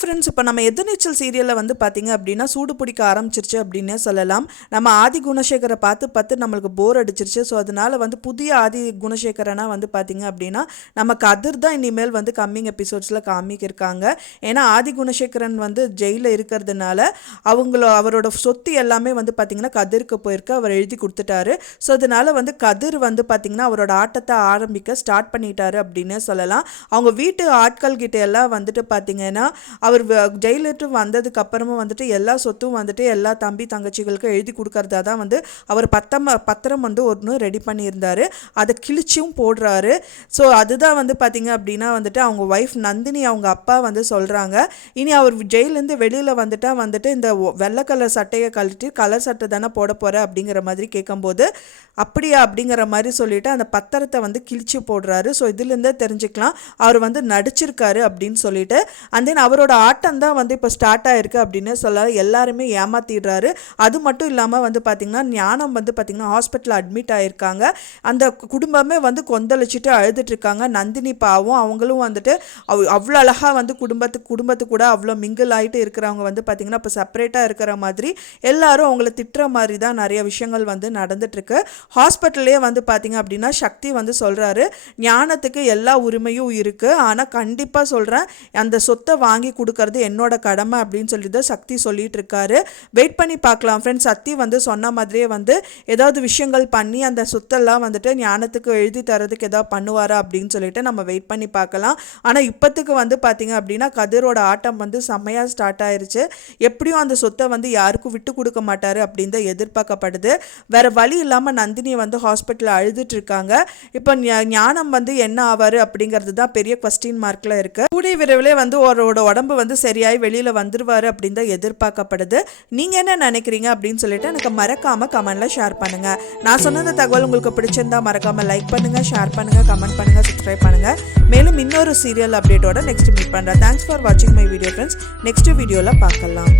Friends, இப்போ நம்ம எதிர்நீச்சல் சீரியலில் வந்து பார்த்தீங்க அப்படின்னா சூடு பிடிக்க ஆரம்பிச்சிருச்சு அப்படின்னே சொல்லலாம். நம்ம ஆதி குணசேகரை பார்த்து நம்மளுக்கு போர் அடிச்சிருச்சு. ஸோ அதனால வந்து புதிய ஆதி குணசேகரனா வந்து பார்த்தீங்க அப்படின்னா நம்ம கதிர் தான் இனிமேல் வந்து கம்மிங் எபிசோட்ஸில் காமிக்கிருக்காங்க. ஏன்னா ஆதி குணசேகரன் வந்து ஜெயிலில் இருக்கிறதுனால அவரோட சொத்து எல்லாமே வந்து பார்த்தீங்கன்னா கதிருக்கு போயிருக்கு. அவர் எழுதி கொடுத்துட்டாரு. ஸோ அதனால வந்து கதிர் வந்து பார்த்தீங்கன்னா அவரோட ஆட்டத்தை ஆரம்பிக்க ஸ்டார்ட் பண்ணிட்டாரு அப்படின்னே சொல்லலாம். அவங்க வீட்டு ஆட்கள் கிட்ட எல்லாம் வந்துட்டு பார்த்தீங்கன்னா அவர் ஜெயிலிட்டு வந்ததுக்கு அப்புறமா வந்துட்டு எல்லா சொத்தும் வந்துட்டு எல்லா தம்பி தங்கச்சிகளுக்கும் எழுதி கொடுக்கறதா தான் வந்து அவர் பத்திரம் வந்து ஒன்று ரெடி பண்ணியிருந்தாரு. அதை கிழிச்சும் போடுறாரு. ஸோ அதுதான் வந்து பார்த்தீங்க அப்படின்னா வந்துட்டு அவங்க ஒய்ஃப் நந்தினி அவங்க அப்பா வந்து சொல்கிறாங்க, இனி அவர் ஜெயிலேருந்து வெளியில் வந்துட்டு இந்த வெள்ளை கலர் சட்டையை கழட்டி கலர் சட்டை தானே போட போகிற அப்படிங்கிற மாதிரி கேட்கும்போது அப்படியா அப்படிங்கிற மாதிரி சொல்லிட்டு அந்த பத்திரத்தை வந்து கிழிச்சு போடுறாரு. ஸோ இதுலேருந்தே தெரிஞ்சுக்கலாம் அவர் வந்து நடிச்சிருக்காரு அப்படின்னு சொல்லிட்டு. அண்ட் தென் அவரோட ஆட்டம் தான் வந்து இப்போ ஸ்டார்ட் ஆகிருக்கு அப்படின்னு சொல்ல எல்லாருமே ஏமாத்திடுறாரு. அது மட்டும் இல்லாமல் வந்து பார்த்திங்கன்னா ஞானம் வந்து பார்த்திங்கன்னா ஹாஸ்பிட்டலில் அட்மிட் ஆகியிருக்காங்க. அந்த குடும்பமே வந்து கொந்தளிச்சுட்டு அழுதுட்ருக்காங்க. நந்தினி பாவம் அவங்களும் வந்துட்டு அவ்வளோ அழகாக வந்து குடும்பத்து கூட அவ்வளோ மிங்கிள் ஆகிட்டு இருக்கிறவங்க வந்து பார்த்திங்கன்னா இப்போ செப்பரேட்டாக இருக்கிற மாதிரி எல்லாரும் அவங்கள திட்டுற மாதிரி தான் நிறைய விஷயங்கள் வந்து நடந்துட்டுருக்கு. ஹாஸ்பிட்டல்லே வந்து பார்த்திங்க அப்படின்னா சக்தி வந்து சொல்கிறாரு, ஞானத்துக்கு எல்லா உரிமையும் இருக்குது, ஆனால் கண்டிப்பாக சொல்கிறேன் அந்த சொத்தை வாங்கி கொடுக்கறது என்னோட கடமை அப்படின்னு சொல்லிட்டு சக்தி சொல்லிட்டு இருக்காரு. வெயிட் பண்ணி பார்க்கலாம் ஃப்ரெண்ட்ஸ். சக்தி வந்து சொன்ன மாதிரியே வந்து ஏதாவது விஷயங்கள் பண்ணி அந்த சொத்தெல்லாம் வந்துட்டு ஞானத்துக்கு எழுதி தரதுக்கு ஏதாவது பண்ணுவாரா அப்படின்னு சொல்லிட்டு நம்ம வெயிட் பண்ணி பார்க்கலாம். ஆனால் இப்போத்துக்கு வந்து பார்த்தீங்க அப்படின்னா கதிரோட ஆட்டம் வந்து செம்மையாக ஸ்டார்ட் ஆயிருச்சு. எப்படியும் அந்த சொத்தை வந்து யாருக்கும் விட்டு கொடுக்க மாட்டாரு அப்படின்னு தான் எதிர்பார்க்கப்படுது. வேற வழி இல்லாமல் நந்தினியை வந்து ஹாஸ்பிட்டலில் அழுதுட்டு இருக்காங்க. இப்போ ஞானம் வந்து என்ன ஆவார் அப்படிங்கிறது தான் பெரிய குவஸ்டின் மார்க்கில் இருக்கு. கூடிய விரைவிலே வந்து அவரோட உடம்பு வந்து சரியாய் வெளியில் வந்துருவார் அப்படின்னு தான் எதிர்பார்க்கப்படுது. நீங்கள் என்ன நினைக்கிறீங்க அப்படின்னு சொல்லிட்டு எனக்கு மறக்காமல் கமெண்ட்டில் ஷேர் பண்ணுங்கள். நான் சொன்ன தகவல் உங்களுக்கு பிடிச்சிருந்தா மறக்காமல் லைக் பண்ணுங்கள், ஷேர் பண்ணுங்கள், கமெண்ட் பண்ணுங்கள், சப்ஸ்கிரைப் பண்ணுங்கள். மேலும் இன்னொரு சீரியல் அப்டேட்டோட நெக்ஸ்ட் மீட் பண்ணுறேன். தேங்க்ஸ் ஃபார் வாட்சிங் மை வீடியோ ஃப்ரெண்ட்ஸ். நெக்ஸ்ட் வீடியோவில் பார்க்கலாம்.